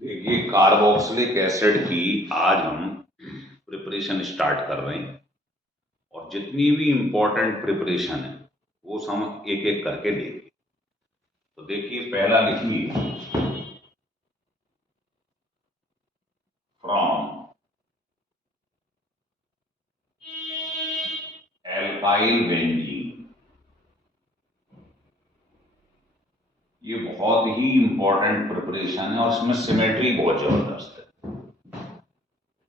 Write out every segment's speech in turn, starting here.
देखिए, carboxylic acid की आज हम प्रिपरेशन स्टार्ट कर रहे हैं और जितनी भी इम्पोर्टेंट प्रिपरेशन है वो हम एक एक करके देंगे। तो देखिए, पहला लिखिए फ्रॉम एल्काइल बेंजीन। ये बहुत ही इम्पोर्टेंट प्रिपरेशन है और इसमें सिमेट्री बहुत जबरदस्त है।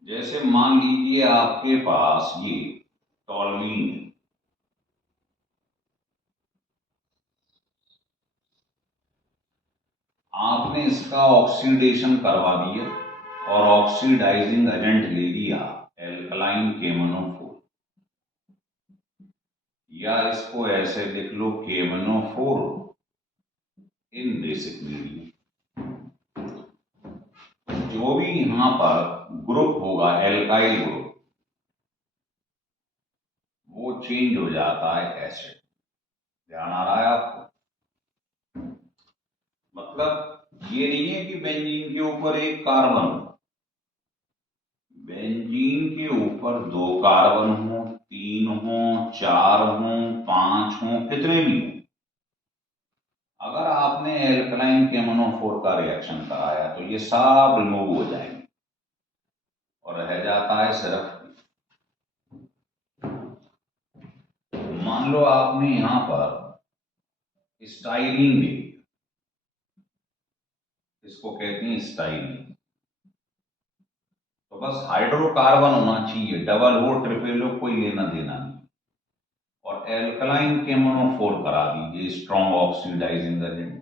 जैसे मान लीजिए आपके पास ये टॉलमीन है, आपने इसका ऑक्सीडेशन करवा दिया और ऑक्सीडाइजिंग एजेंट ले लिया एल्कलाइन KMnO4, या इसको ऐसे लिख लो KMnO4 इन बेसिक मीडियम। जो भी यहां पर ग्रुप होगा एल्काइल ग्रुप, वो चेंज हो जाता है एसिड। ध्यान आ रहा है आपको? मतलब ये नहीं है कि बेंजीन के ऊपर एक कार्बन हो, बेंजीन के ऊपर दो कार्बन हो, तीन हो, चार हो, पांच हो, कितने भी हो, अगर आपने एल्कलाइन KMnO4 का रिएक्शन कराया तो ये सब रिमूव हो जाएंगे और रह जाता है सिर्फ। मान लो आपने यहां पर स्टाइलीन ले लिया, इसको कहते हैं स्टाइलीन। तो बस हाइड्रोकार्बन होना चाहिए, डबल हो ट्रिपल हो कोई लेना देना नहीं, और एल्कलाइन KMnO4 करा दीजिए स्ट्रॉन्ग ऑक्सीडाइजिंग एजेंट।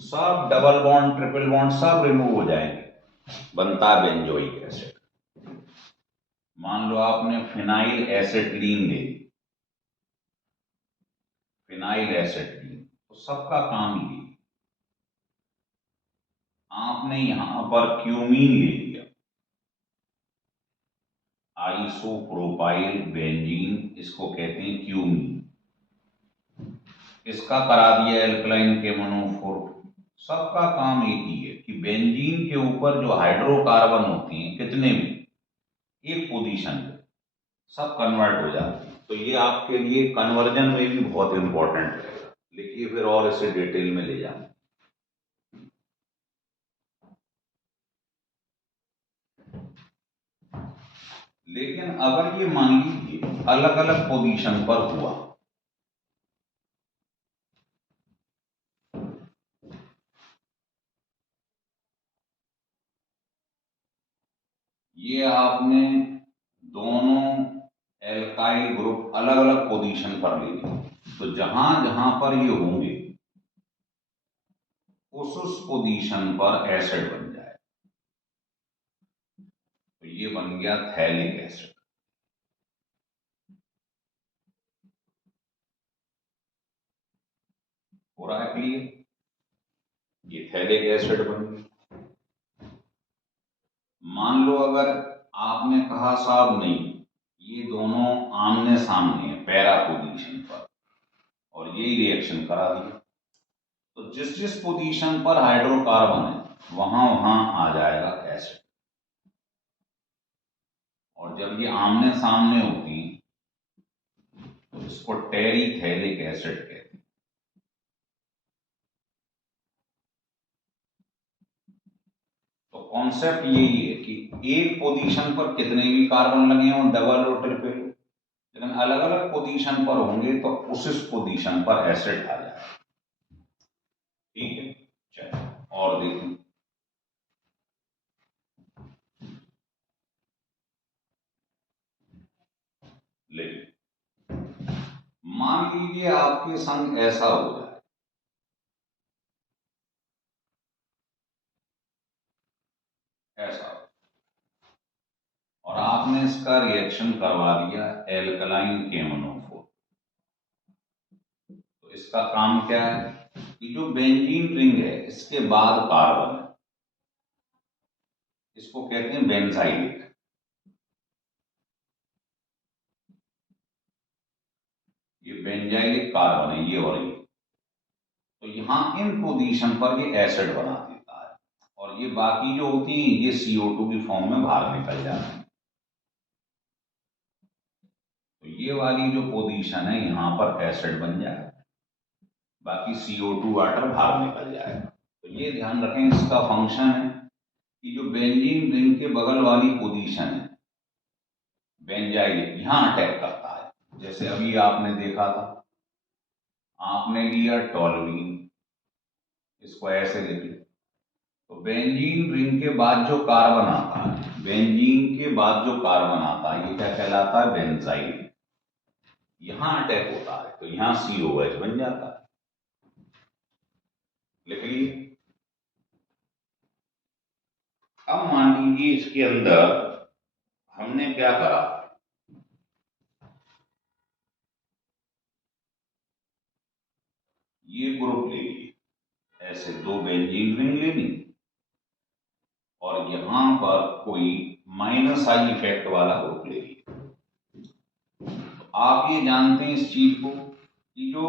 सब डबल बॉन्ड ट्रिपल बॉन्ड सब रिमूव हो जाएंगे, बनता है बेंजोइक एसिड। मान लो आपने फिनाइल एसिटिलीन ले ली, फिनाइल एसिटिलीन, तो सबका काम ही। आपने यहां पर क्यूमीन ले लिया, आइसोप्रोपाइल बेंजीन, इसको कहते हैं क्यूमीन, इसका करा दिया एल्कलाइन KMnO4। सबका काम एक ही है कि बेंजीन के ऊपर जो हाइड्रोकार्बन होते हैं कितने भी एक पोजीशन पे सब कन्वर्ट हो जाते हैं। तो ये आपके लिए कन्वर्जन में भी बहुत इंपॉर्टेंट रहेगा। लिखिए फिर और इसे डिटेल में ले जाए। लेकिन अगर ये मान लीजिए अलग अलग पोजीशन पर हुआ, ये आपने दोनों एल्काइल ग्रुप अलग अलग पोजीशन पर ले लिए, तो जहां जहां पर ये होंगे उस पोजीशन पर एसिड बन जाए। तो ये बन गया थैलिक एसिड। हो रहा है क्लियर? ये थैलिक एसिड बन गया। मान लो अगर आपने कहा साहब नहीं, ये दोनों आमने सामने है पैरा पोजीशन पर और यही रिएक्शन करा दिया, तो जिस जिस पोजीशन पर हाइड्रोकार्बन है वहां वहां आ जाएगा एसिड। और जब ये आमने सामने होती तो इसको टेरिथैलिक एसिड कहते हैं। तो कॉन्सेप्ट यही है कि एक पोजीशन पर कितने भी कार्बन लगे हों, डबल और ट्रिपल, लेकिन अलग अलग पोजीशन पर होंगे तो उस पोजीशन पर एसिड आ जाएगा। ठीक है, चलिए और देखें। लेकिन मान लीजिए आपके संग ऐसा हो जाए, ऐसा, और आपने इसका रिएक्शन करवा दिया एल्कलाइन KMnO4, तो इसका काम क्या है कि जो बेंजीन रिंग है इसके बाद कार्बन है, इसको कहते हैं बेंजाइलिक। ये बेंजाइलिक कार्बन है, ये और ये। तो यहां इन पोजीशन पर ये एसिड बना देता है। और ये बाकी जो होती हैं ये CO2 की फॉर्म में बाहर निकल जाती हैं। तो ये वाली जो पोजीशन है यहाँ पर एसिड बन जाएगा, बाकी CO2 वाटर बाहर निकल जाएगा। तो ये ध्यान रखें, इसका फंक्शन है कि जो बेंजीन रिंग के बगल वाली पोजीशन है बेंजाइल यहाँ अटैक करता है। जैसे अभी आपने देखा था, आपने लिया टॉलुइन, इसको ऐसे लिखे, तो बेंजीन रिंग के बाद जो कार्बन आता है, बेंजीन के बाद जो कार्बन आता है ये क्या कहलाता है, बेंजाइल। यहां अटैक होता है तो यहां COH बन जाता है। लिख लीजिए। अब मान लीजिए इसके अंदर हमने क्या करा, ये ग्रुप ले लिए, ऐसे दो बेंजीन रिंग ले ली और यहां पर कोई -I इफेक्ट वाला ग्रुप ले लिया। तो आप ये जानते हैं इस चीज को कि जो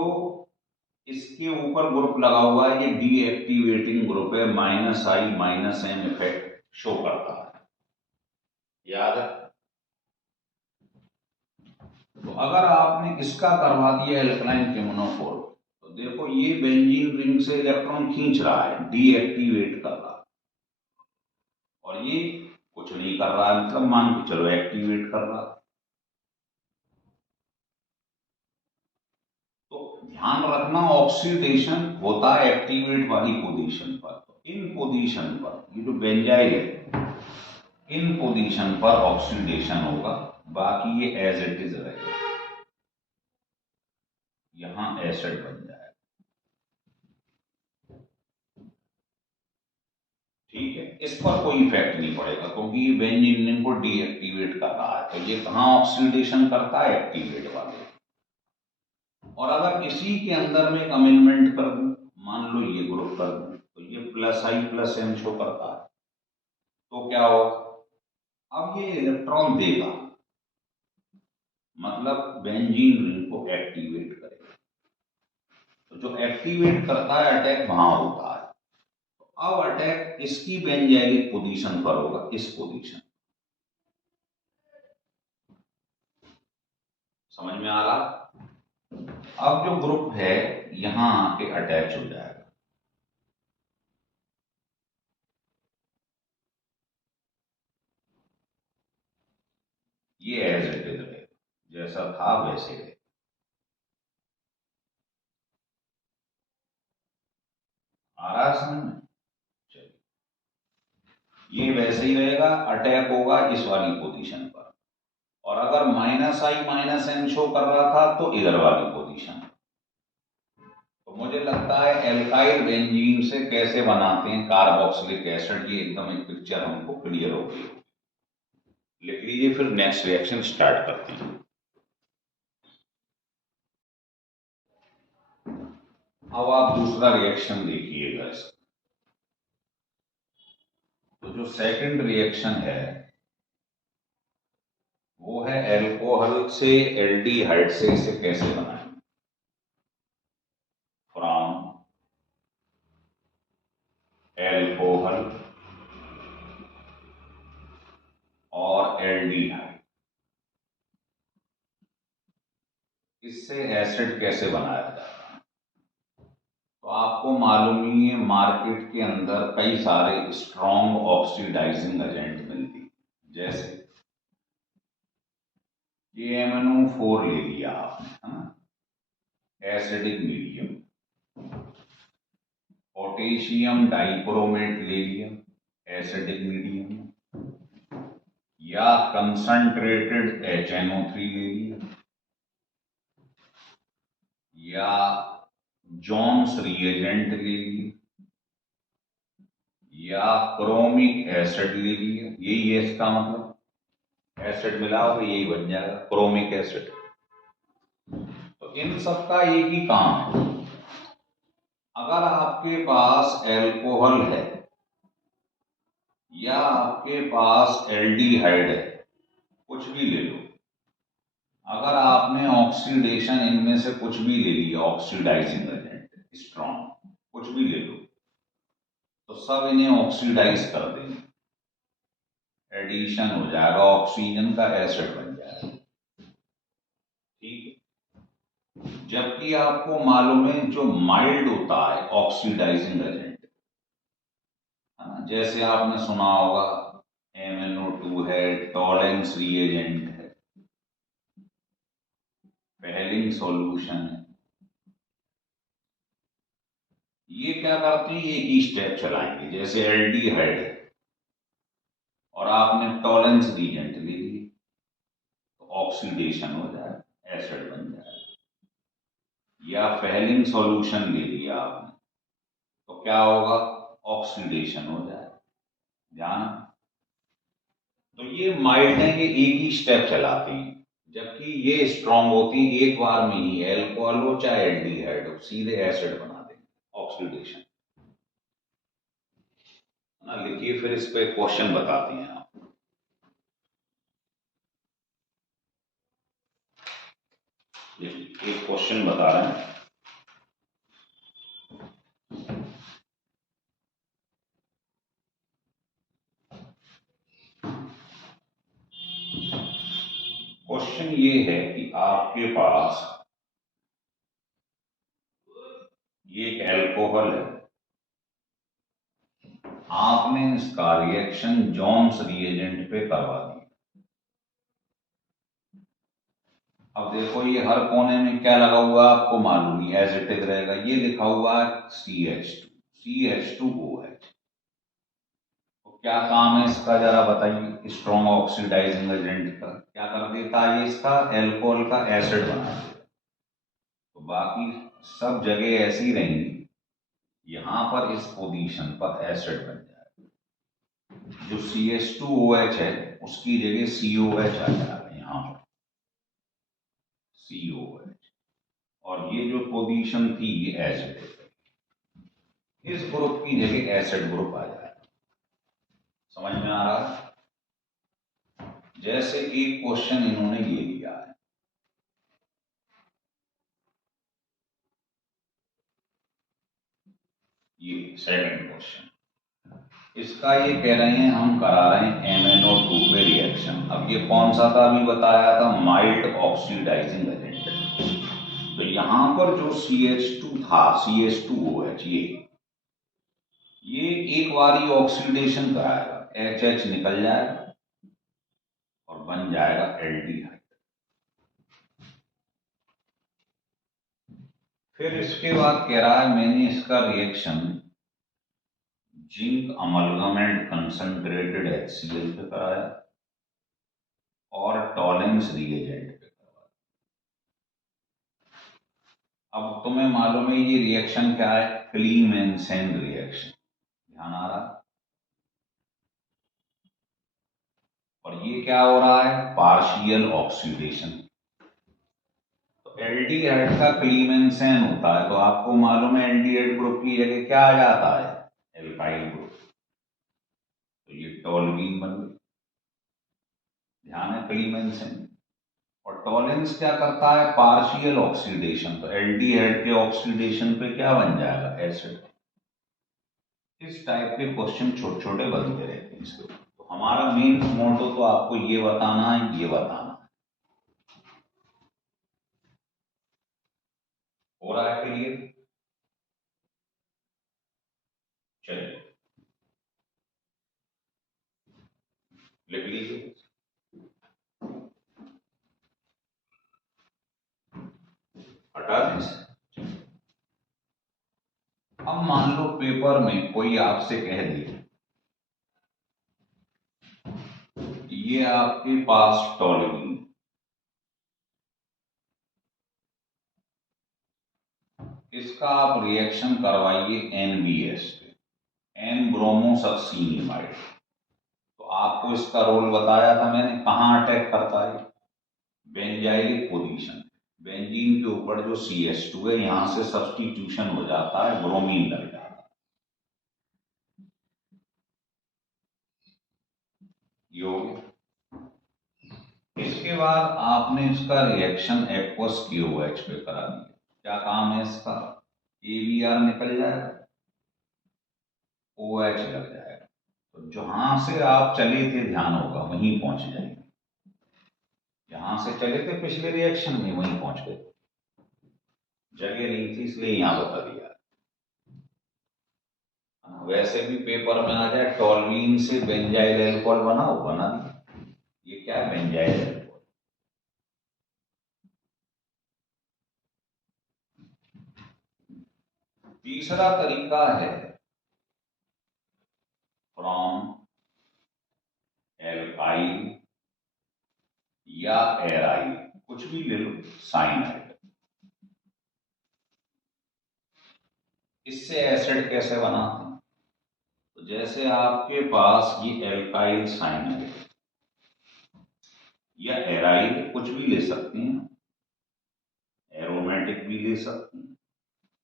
इसके ऊपर ग्रुप लगा हुआ है ये डीएक्टिवेटिंग ग्रुप है, -I -M इफेक्ट शो करता है, याद है। तो अगर आपने इसका करवा दिया एल्कलाइन KMnO4, तो देखो ये बेंजीन रिंग से इलेक्ट्रॉन खींच रहा है, डीएक्टिवेट कर रहा है, और ये कुछ नहीं कर रहा है, मतलब मान के चलो एक्टिवेट कर रहा है। तो ध्यान रखना ऑक्सीडेशन होता है एक्टिवेट वाली पोजीशन पर। तो इन पोजीशन पर ये जो बेंजाइल है, इन पोजीशन पर ऑक्सीडेशन होगा, बाकी ये एज इट इज रहेगा, यहां एसिड बन जाएगा। ठीक है, इस पर कोई इफेक्ट नहीं पड़ेगा क्योंकि ये बेंजीन रिंग को डीएक्टिवेट कर रहा है। तो ये कहां ऑक्सीडेशन करता है, एक्टिवेट वाले। और अगर इसी के अंदर में एक अमेंडमेंट कर दूं, मान लो ये ग्रुप कर दूं, तो ये +I + M शो करता है, तो क्या होगा, अब ये इलेक्ट्रॉन देगा, मतलब बेंजीन रिंग को एक्टिवेट करेगा। तो जो एक्टिवेट करता है अटैक वहां होता है। तो अब अटैक इसकी बेंजाइलिक पोजीशन पर होगा, इस पोजीशन। समझ में आ रहा। अब जो ग्रुप है यहां आके अटैच हो जाएगा, ये एज इट इज रहेगा, जैसा था वैसे रहेगा। आ रहा है समझ में। चलिए, ये वैसे ही रहेगा, अटैक होगा इस वाली पोजीशन पर, और अगर -I -M शो कर रहा था तो इधर वाली पोजीशन। तो मुझे लगता है एल्काइल बेंजीन से कैसे बनाते हैं कार्बोक्सिलिक एसिड, ये एकदम एक पिक्चर हमको क्लियर हो गई। लिख लीजिए, फिर नेक्स्ट रिएक्शन स्टार्ट करते हैं। अब आप दूसरा रिएक्शन देखिएगा इसका। तो जो सेकंड रिएक्शन है वो है एल्कोहल से एल्डिहाइड से इसे कैसे बनाएं। फ्रॉम एल्कोहल और एल्डिहाइड, इससे एसिड कैसे बनाया जाता है। तो आपको मालूम ही है मार्केट के अंदर कई सारे स्ट्रॉन्ग ऑक्सीडाइजिंग एजेंट मिलती, जैसे KMnO4 ले लिया आपने, है ना, एसिडिक मीडियम। पोटेशियम डाइक्रोमेट ले लिया, एसिडिक मीडियम। या कंसंट्रेटेड HNO3 ले लिया, या जॉन्स रिएजेंट ले लिया, या क्रोमिक एसिड ले लिया। यही है इसका मतलब, एसिड मिलाओगे यही बन जाएगा क्रोमिक एसिड। तो इन सब का एक ही काम है, अगर आपके पास एल्कोहल है या आपके पास एल्डिहाइड है, कुछ भी ले लो, अगर आपने ऑक्सीडेशन इनमें से कुछ भी ले लिया, ऑक्सीडाइजिंग एजेंट स्ट्रॉन्ग कुछ भी ले लो, तो सब इन्हें ऑक्सीडाइज कर देंगे, एडिशन हो जाएगा, ऑक्सीजन का एसिड बन जाएगा। ठीक है, जबकि आपको मालूम है जो माइल्ड होता है ऑक्सीडाइजिंग एजेंट, जैसे आपने सुना होगा MnO2 है, टॉलेंस रिएजेंट है, पहलिंग सॉल्यूशन है, ये क्या करते हैं, एक ही स्टेप चलाएंगे। जैसे एल्डिहाइड है और आपने टॉलेंस रिएजेंट ले लिए तो ऑक्सीडेशन हो जाए, एसिड बन जाए। या पहलिंग सॉल्यूशन ले लिया आपने तो क्या होगा, ऑक्सीडेशन हो जाए। ध्यान, तो ये माइल्ड है, ये एक ही स्टेप चलाती हैं, जबकि ये स्ट्रांग होती है, एक बार में ही एल्कोहल हो चाहे एल्डिहाइड हो सीधे एसिड बना देंगे, ऑक्सीडेशन। ना लिखिए, फिर इस पे क्वेश्चन बताते हैं आप। एक क्वेश्चन बता रहे हैं, क्वेश्चन ये है कि आपके पास ये एक एल्कोहल है, आपने इसका रिएक्शन जॉन्स रिएजेंट पे करवा दिया। अब देखो ये हर कोने में क्या लगा हुआ आपको मालूम नहीं, एज इट इज रहेगा। ये लिखा हुआ है CH2OH। तो क्या काम है इसका जरा बताइए, स्ट्रॉन्ग ऑक्सीडाइजिंग एजेंट का क्या कर देता है, ये इसका एल्कोहल का एसिड बना देता। तो बाकी सब जगह ऐसी रहेंगी, यहां पर इस पोजीशन पर एसिड बन जाएगा। जो CH2OH है उसकी जगह COH आ जाएगा, यहां पर COH, और ये जो पोजीशन थी ये एसिड, इस ग्रुप की जगह एसिड ग्रुप आ जाएगा। समझ में आ रहा है? जैसे एक क्वेश्चन इन्होंने ये दिया है, ये सेकंड क्वेश्चन, इसका ये कह रहे हैं हम करा रहे हैं MnO2 पे रिएक्शन। अब ये कौन सा था, अभी बताया था माइल्ड ऑक्सीडाइजिंग एजेंट। तो यहां पर जो CH2 था, CH2OH, ये एक बार ही ऑक्सीडेशन कराएगा, HH निकल जाएगा और बन जाएगा एल्डिहाइड। फिर इसके बाद कह रहा है मैंने इसका रिएक्शन जिंक अमलगमेंट कंसंट्रेटेड HCl पे कराया और टॉलेंस रिएजेंट पे कराया। अब तुम्हें मालूम है ये रिएक्शन क्या है, क्लीमेंसेन रिएक्शन, ध्यान आ रहा? और ये क्या हो रहा है, पार्शियल ऑक्सीडेशन। तो एल्डिहाइड का क्लीमेंसेन होता है, तो आपको मालूम है एल्डिहाइड ग्रुप की जगह क्या आ जाता है, एल्काइल ग्रुप। तो ये टोल्यूइन बन गई, ध्यान है, क्लीमेंसेन। और टॉलेंस क्या करता है, पार्शियल ऑक्सीडेशन। तो एल्डिहाइड के ऑक्सीडेशन पे क्या बन जाएगा, एसिड। इस टाइप के क्वेश्चन छोटे छोटे बनते रहते हैं इसके ऊपर। तो हमारा मेन मोटो तो आपको ये बताना है, ये बताना है। हो रहा है क्लियर? चलिए लिख लीजिए। 28। अब मान लो पेपर में कोई आपसे कह दिया ये आपके पास टॉल्यूइन, इसका आप रिएक्शन करवाइए NBS पे, N ब्रोमोसक्सीनिमाइड। तो आपको इसका रोल बताया था मैंने, कहाँ अटैक करता है, बेंजाइलिक पोजीशन। बेंजीन के ऊपर जो CH2 है यहां से सब्स्टिट्यूशन हो जाता है, ब्रोमीन लग जाता है। ये हो गया। इसके बाद आपने इसका रिएक्शन एक्वस KOH पे करा दिया। क्या काम है इसका, ABr निकल जाएगा, OH लग जाएगा। तो जहां से आप चले थे ध्यान होगा वहीं पहुंच जाएंगे। जहां से चले थे पिछले रिएक्शन में वहीं पहुंच गए। जगह नहीं थी इसलिए यहां बता दिया। वैसे भी पेपर में आ जाए टॉल्यूइन से बेंजाइल अल्कोहल बनाओ, बना दिया। ये क्या है? Benzyl alcohol. तीसरा तरीका है फ्रॉम एल्काइल या एराइल, कुछ भी ले लो, साइनाइड। इससे एसिड कैसे बनाते हैं? तो जैसे आपके पास ये एल्काइल साइनाइड या एराइल, कुछ भी ले सकते हैं, एरोमेटिक भी ले सकते हैं।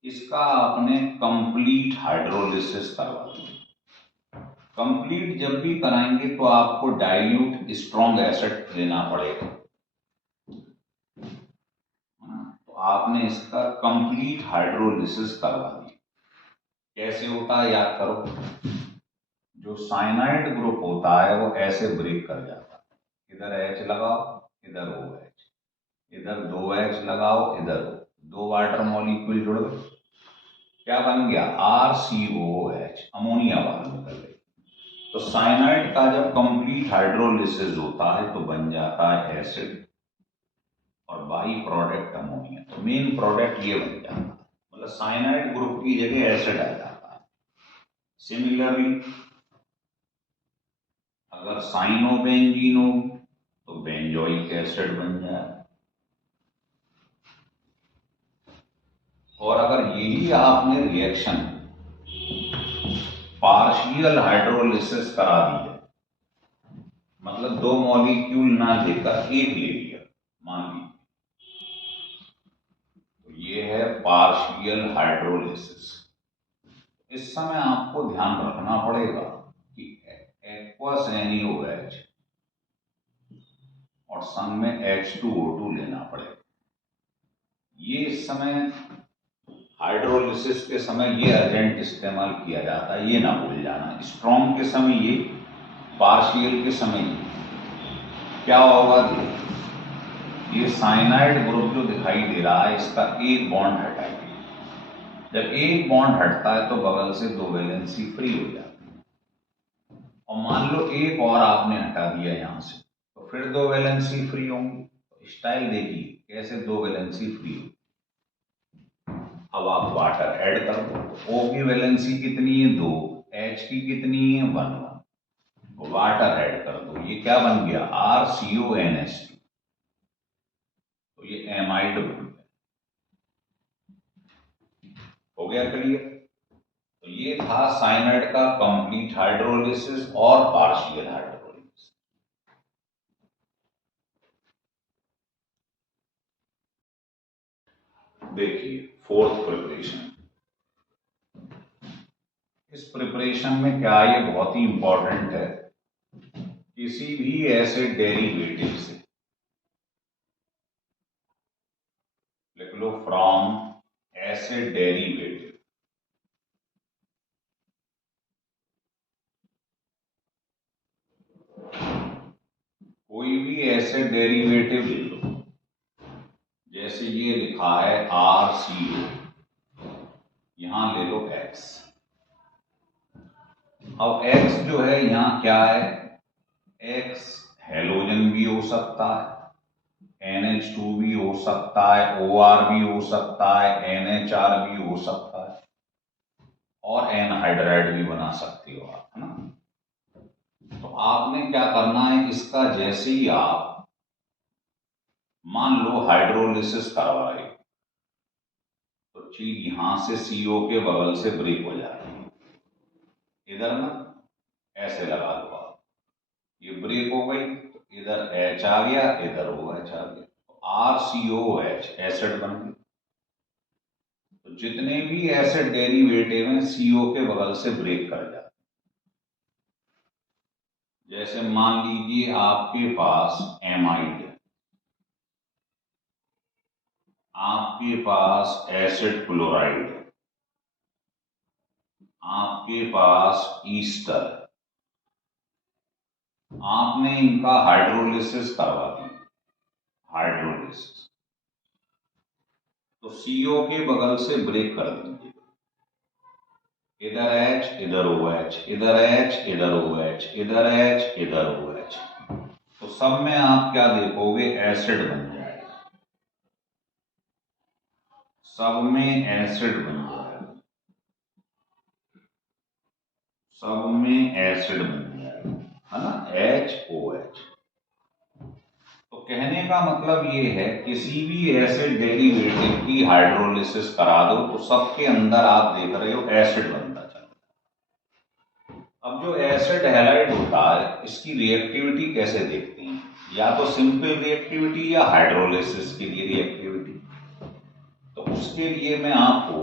इसका आपने कंप्लीट हाइड्रोलिसिस करवा दिया। कंप्लीट जब भी कराएंगे तो आपको डाइल्यूट स्ट्रॉन्ग एसिड लेना पड़ेगा। तो आपने इसका कंप्लीट हाइड्रोलिसिस करवा दिया। कैसे होता है याद करो। जो साइनाइड ग्रुप होता है वो ऐसे ब्रेक कर जाता है। इधर H लगाओ, इधर OH, इधर 2H लगाओ, इधर दो वाटर मॉलिक्यूल जुड़ गए, क्या बन गया? RCOOH, अमोनिया बाहर निकल गई। तो साइनाइड का जब कंप्लीट हाइड्रोलिसिस होता है तो बन जाता है एसिड और बाई प्रोडक्ट अमोनिया। तो मेन प्रोडक्ट ये बन जाता है, मतलब साइनाइड ग्रुप की जगह एसिड आ जाता है। सिमिलरली अगर साइनोबेंजीन हो तो बेंजोइक एसिड बन जाए। और अगर यही आपने रिएक्शन पार्शियल हाइड्रोलिसिस करा दी है, मतलब दो मॉलिक्यूल ना लेकर एक ले लिया, मान लीजिए, तो ये है पार्शियल हाइड्रोलिसिस। इस समय आपको ध्यान रखना पड़ेगा कि एक्वस NaOH और संग में H2O2 लेना पड़ेगा। ये इस समय हाइड्रोलिसिस के समय ये अर्जेंट इस्तेमाल किया जाता है, ये ना भूल जाना। स्ट्रॉन्ग के समय ये, पार्शियल के समय ये। क्या होगा? ये साइनाइड ग्रुप जो दिखाई दे रहा है इसका एक बॉन्ड हटाइए। जब एक बॉन्ड हटता है तो बगल से दो वैलेंसी फ्री हो जाती है। और मान लो एक और आपने हटा दिया यहां से, तो फिर दो वैलेंसी फ्री होंगी। तो स्टाइल देखिए कैसे दो वैलेंसी फ्री हो। अब आप वाटर ऐड कर दो। O की वैलेंसी कितनी है? 2। H की कितनी है? 1 वाटर ऐड कर दो। ये क्या बन गया? RCONH2। तो ये एमाइड बन गया। हो गया क्लियर? तो ये था साइनाइड का कंप्लीट हाइड्रोलिसिस और पार्शियल हाइड्रोलिसिस। देखिए फोर्थ प्रिपरेशन। इस प्रिपरेशन में क्या, ये बहुत ही इंपॉर्टेंट है, किसी भी एसिड डेरिवेटिव से लिख लो फ्रॉम एसिड डेरिवेटिव। कोई भी एसिड डेरिवेटिव ले लो, जैसे ये लिखा है RCO, यहां ले लो X। अब X जो है यहां क्या है? X हेलोजन भी हो सकता है, NH2 भी हो सकता है, OR भी हो सकता है, NHR भी हो सकता है, और एनहाइड्राइड भी बना सकते हो आप, है ना। तो आपने क्या करना है, इसका जैसे ही आप मान लो हाइड्रोलिसिस करवा रहे, तो चीज यहां से CO के बगल से ब्रेक हो जाती है। इधर ना ऐसे लगा दो आप, ये ब्रेक हो गई, तो इधर H आ गया, इधर OH आ गया, तो RCOH एसिड बन गई। तो जितने भी एसिड डेरिवेटिव हैं CO के बगल से ब्रेक कर जाते। जैसे मान लीजिए आपके पास एमाइड है, आपके पास एसिड क्लोराइड है, आपके पास ईस्टर, आपने इनका हाइड्रोलिसिस करवा दी, हाइड्रोलिसिस, तो CO के बगल से ब्रेक कर दीजिए, इधर H इधर OH, इधर H इधर OH, इधर H इधर OH, तो सब में आप क्या देखोगे, एसिड बन जाएगा, सब में एसिड बन जाएगा, सब में एसिड बन जाएगा, है ना, HOH। तो कहने का मतलब ये है किसी भी एसिड डेरिवेटिव की हाइड्रोलिसिस करा दो तो सबके अंदर आप देख रहे हो एसिड बनता चल रहा है। अब जो एसिड हैलाइड होता है इसकी रिएक्टिविटी कैसे देखते हैं, या तो सिंपल रिएक्टिविटी या हाइड्रोलिसिस के लिए रिएक्टिविटी। तो उसके लिए मैं आपको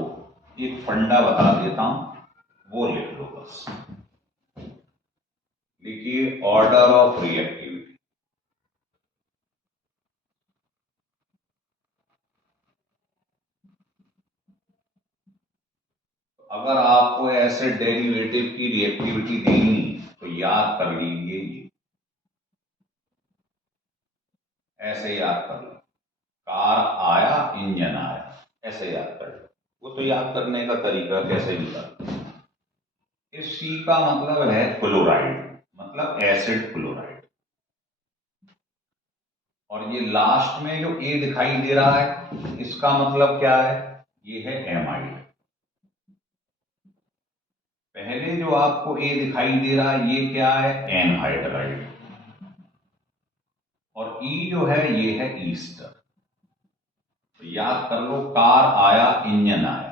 एक फंडा बता देता हूं, वो लिख लो बस, लिखिए ऑर्डर ऑफ रिएक्टिविटी। अगर आपको एसिड डेरिवेटिव की रिएक्टिविटी देनी तो याद कर लीजिए, ये ऐसे याद कर लो, कार आया इंजन आया, ऐसे याद कर लो। वो तो याद करने का तरीका कैसे भी करते हैं। इस C का मतलब है क्लोराइड, मतलब एसिड क्लोराइड, और ये लास्ट में जो A दिखाई दे रहा है इसका मतलब क्या है, ये है एमाइड। पहले जो आपको A दिखाई दे रहा है ये क्या है, एनहाइड्राइड, और E जो है ये है ईस्टर। तो याद कर लो, कार आया इंजन आया,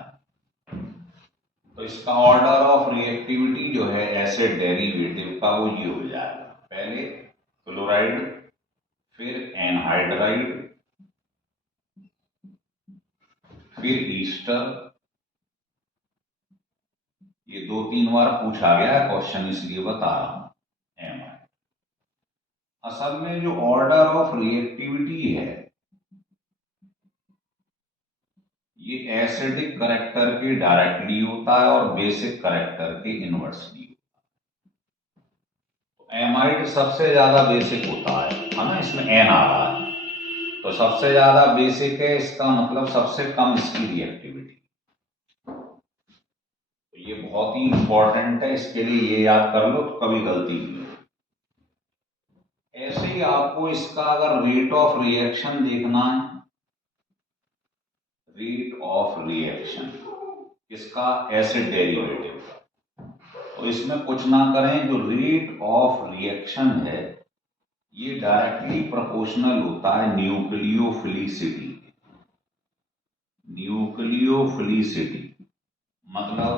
तो इसका ऑर्डर ऑफ रिएक्टिविटी जो है एसिड डेरिवेटिव का वो ये हो जाएगा, पहले क्लोराइड, फिर एनहाइड्राइड, फिर ईस्टर। ये 2-3 बार पूछा गया है क्वेश्चन, इसलिए बता रहा हूं, एमाइड। असल में जो ऑर्डर ऑफ रिएक्टिविटी है ये एसिडिक करेक्टर के डायरेक्टली होता है और बेसिक करेक्टर के इनवर्सली होता है। एमाइड सबसे ज्यादा बेसिक होता है ना, इसमें एन आ रहा है, तो सबसे ज्यादा बेसिक है, इसका मतलब सबसे कम इसकी रिएक्टिविटी। तो ये बहुत ही इंपॉर्टेंट है, इसके लिए ये याद कर लो तो कभी गलती नहीं हो। ऐसे ही आपको इसका अगर रेट ऑफ रिएक्शन देखना है, रेट ऑफ रिएक्शन इसका एसिड डेरिवेटिव का, तो इसमें कुछ ना करें, जो रेट ऑफ रिएक्शन है ये डायरेक्टली प्रोपोर्शनल होता है न्यूक्लियोफिलिसिटी। न्यूक्लियोफिलिसिटी मतलब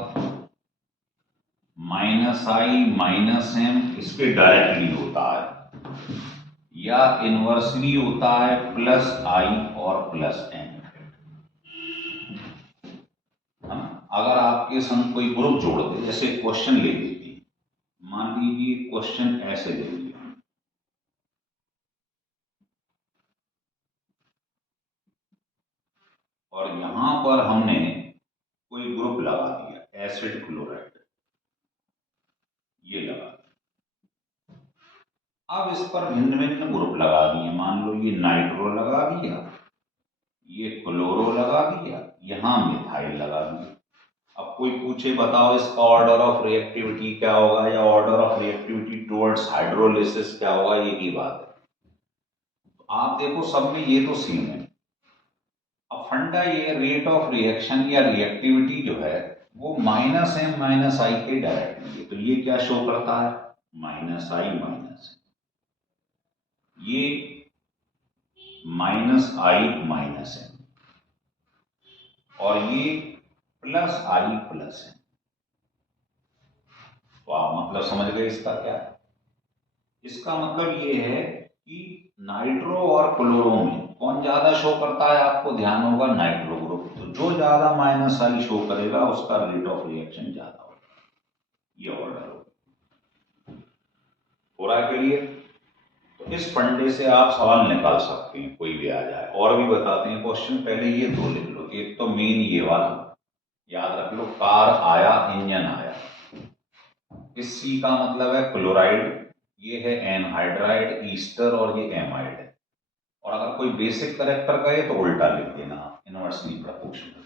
-I-M इसके डायरेक्टली होता है, या इनवर्सली होता है +I और +M। अगर आपके संग कोई ग्रुप जोड़ दे, जैसे क्वेश्चन ले लीजिए, मान लीजिए क्वेश्चन ऐसे ले लिया, और यहां पर हमने कोई ग्रुप लगा दिया एसिड क्लोराइड, ये लगा दिया। अब इस पर भिन्न भिन्न ग्रुप लगा दिए, मान लो ये नाइट्रो लगा दिया, ये क्लोरो लगा दिया, यहां मिथाइल लगा दिया। अब कोई पूछे बताओ इसका ऑर्डर ऑफ रिएक्टिविटी क्या होगा, या order of reactivity towards hydrolysis क्या होगा, ये की बात है। तो आप देखो सब में ये तो सेम है। अब फंडा ये रेट ऑफ रिएक्शन या रिएक्टिविटी जो है वो -M-I के डायरेक्टली है, तो ये क्या शो करता है, -I-, ये -I-M, और ये +I+M। तो आप मतलब समझ गए इसका क्या है। इसका मतलब ये है कि नाइट्रो और क्लोरो में कौन ज्यादा शो करता है, आपको ध्यान होगा नाइट्रो ग्रुप, तो जो ज्यादा -I शो करेगा उसका रेट ऑफ रिएक्शन ज्यादा होगा, ये ऑर्डर हो रहा है क्लियर। तो इस फंडे से आप सवाल निकाल सकते हैं, कोई भी आ जाए। और भी बताते हैं क्वेश्चन, पहले ये दो लिख लो, एक तो मेन ये वाला याद रख लो, कार आया इंजन आया, इस सी का मतलब है क्लोराइड, ये है एनहाइड्राइड, ईस्टर और ये एमाइड है। और अगर कोई बेसिक करेक्टर कहे तो उल्टा लिख देना, इनवर्सली प्रोपोर्शनल।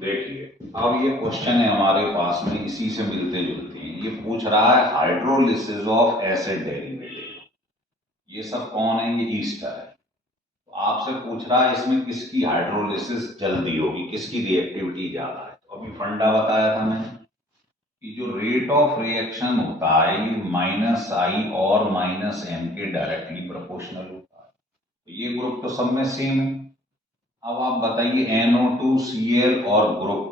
देखिए अब ये क्वेश्चन है हमारे पास में, इसी से मिलते जुलते हैं। ये पूछ रहा है हाइड्रोलिसिस ऑफ एसिड डेरिवेटिव। ये सब कौन है? ये ईस्टर है। तो आपसे पूछ रहा है इसमें किसकी हाइड्रोलिसिस जल्दी होगी, किसकी रिएक्टिविटी ज्यादा है। तो अभी फंडा बताया था मैंने कि जो रेट ऑफ रिएक्शन होता है ये माइनस आई और माइनस एम के डायरेक्टली प्रोपोर्शनल होता है। तो ये ग्रुप तो सब में सेम है। अब आप बताइए NO2Cl और ग्रुप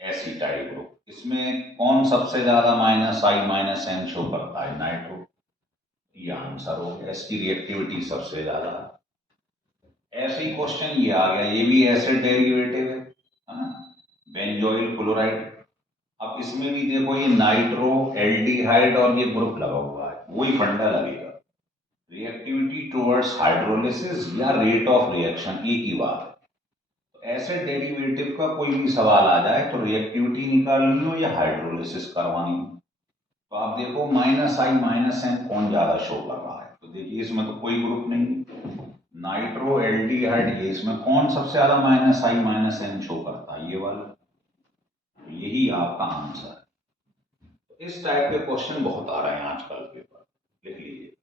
एसिटाइल ग्रुप, इसमें कौन सबसे ज्यादा माइनस आई माइनस एम शो करता है? नाइट्रो। ये आंसर हो गया, इसकी रिएक्टिविटी सबसे ज्यादा है। ऐसे ही क्वेश्चन ये आ गया, ये भी एसिड डेरिवेटिव है ना, बेंजोइल क्लोराइड। अब इसमें भी देखो ये नाइट्रो, एल्डिहाइड और ये ग्रुप लगा हुआ है, वही फंडा लगेगा। रिएक्टिविटी टुवर्ड्स हाइड्रोलिसिस या रेट ऑफ रिएक्शन एक ही बात है। तो एसिड डेरिवेटिव का कोई भी सवाल आ जाए तो रिएक्टिविटी निकालनी हो या हाइड्रोलिसिस करवानी हो, तो आप देखो माइनस आई माइनस एम कौन ज्यादा शो कर रहा है। तो देखिए इसमें तो कोई ग्रुप नहीं, नाइट्रो एल्डिहाइड, ये इसमें कौन सबसे ज्यादा माइनस आई माइनस एम शो करता है? ये वाला। तो यही आपका आंसर है। इस टाइप के क्वेश्चन बहुत आ रहे हैं आजकल पेपर, लिख लीजिए।